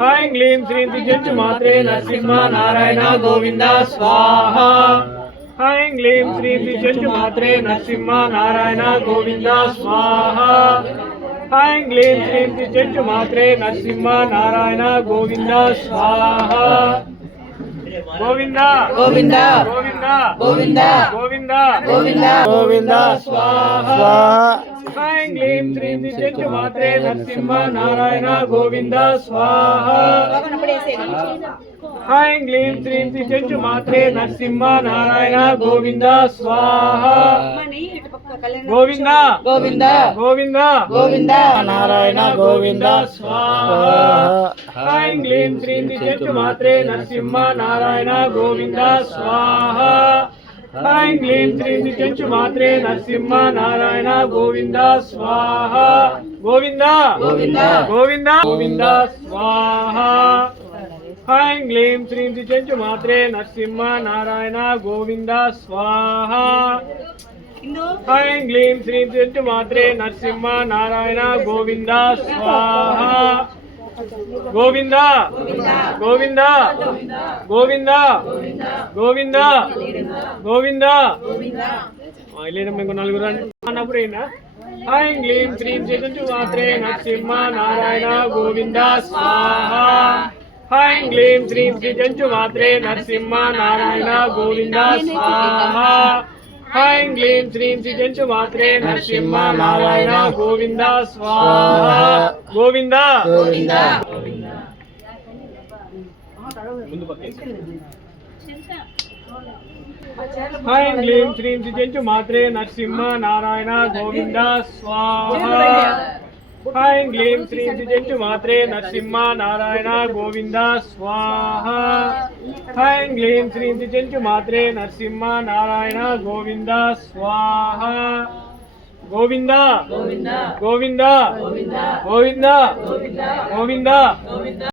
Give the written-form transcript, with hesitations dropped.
Hi క్లీం శ్రీ త్రిజంచు మాత్రే నరసింహ నారాయణ గోవింద స్వాహ. Hi క్లీం శ్రీ త్రిజంచు మాత్రే నరసింహ నారాయణ గోవింద స్వాహ. హాయ్ క్లీం శ్రీ త్రిజంచు మాత్రే నరసింహ నారాయణ గోవింద స్వాహ. గోవింద గోవింద గోవింద గోవింద గోవింద గోవింద గోవింద స్వాహ. హాయ్ క్లీం శ్రీ త్రిజంచు మాత్రే నరసింహ నారాయణ గోవింద స్వాహ. హాయ్ క్లీం శ్రీ త్రిజంచు మాత్రే నరసింహ నారాయణ గోవింద స్వాహ. గోవింద గోవింద గోవింద గోవింద నారాయణ గోవింద స్వాహ. హాయ్ క్లీం శ్రీ త్రిజంచు మాత్రే నరసింహ నారాయణ గోవింద స్వాహ. హాయ్ క్లీం శ్రీ త్రిజంచు మాత్రే నరసింహ నారాయణ గోవింద స్వాహ. గోవింద గోవింద గోవింద గోవింద స్వాహ. హాయ్ క్లీం శ్రీ త్రిజంచు మాత్రే నరసింహ నారాయణ గోవింద స్వాహ. హాయ్ క్లీం శ్రీ త్రిజంచు మాత్రే నరసింహ నారాయణ గోవింద స్వాహ. గోవింద గోవింద గోవింద గోవింద గోవింద లేదమ్మా ఇంకో నలుగురు అన్నప్పుడు అయినా. హాయ్ క్లీం శ్రీ త్రిజంచు మాత్రే నరసింహ నారాయణ గోవింద స్వాహ. హాయ్ క్లీం శ్రీ త్రిజంచు మాత్రే నరసింహ నారాయణ గోవింద స్వాహ. హాయ్ క్లీం శ్రీ త్రిజంచు మాత్రే నరసింహ నారాయణ గోవింద స్వాహ. గోవింద గోవింద హాయ్ క్లీం శ్రీ త్రిజంచు మాత్రే నరసింహ నారాయణ గోవింద స్వాహ. హాయ్ క్లీం శ్రీ త్రిజంచు మాత్రే నరసింహ నారాయణ గోవింద స్వాహ. హాయ్ క్లీం శ్రీ త్రిజంచు మాత్రే నరసింహ నారాయణ గోవింద స్వాహ. గోవింద గోవింద గోవింద గోవింద గోవింద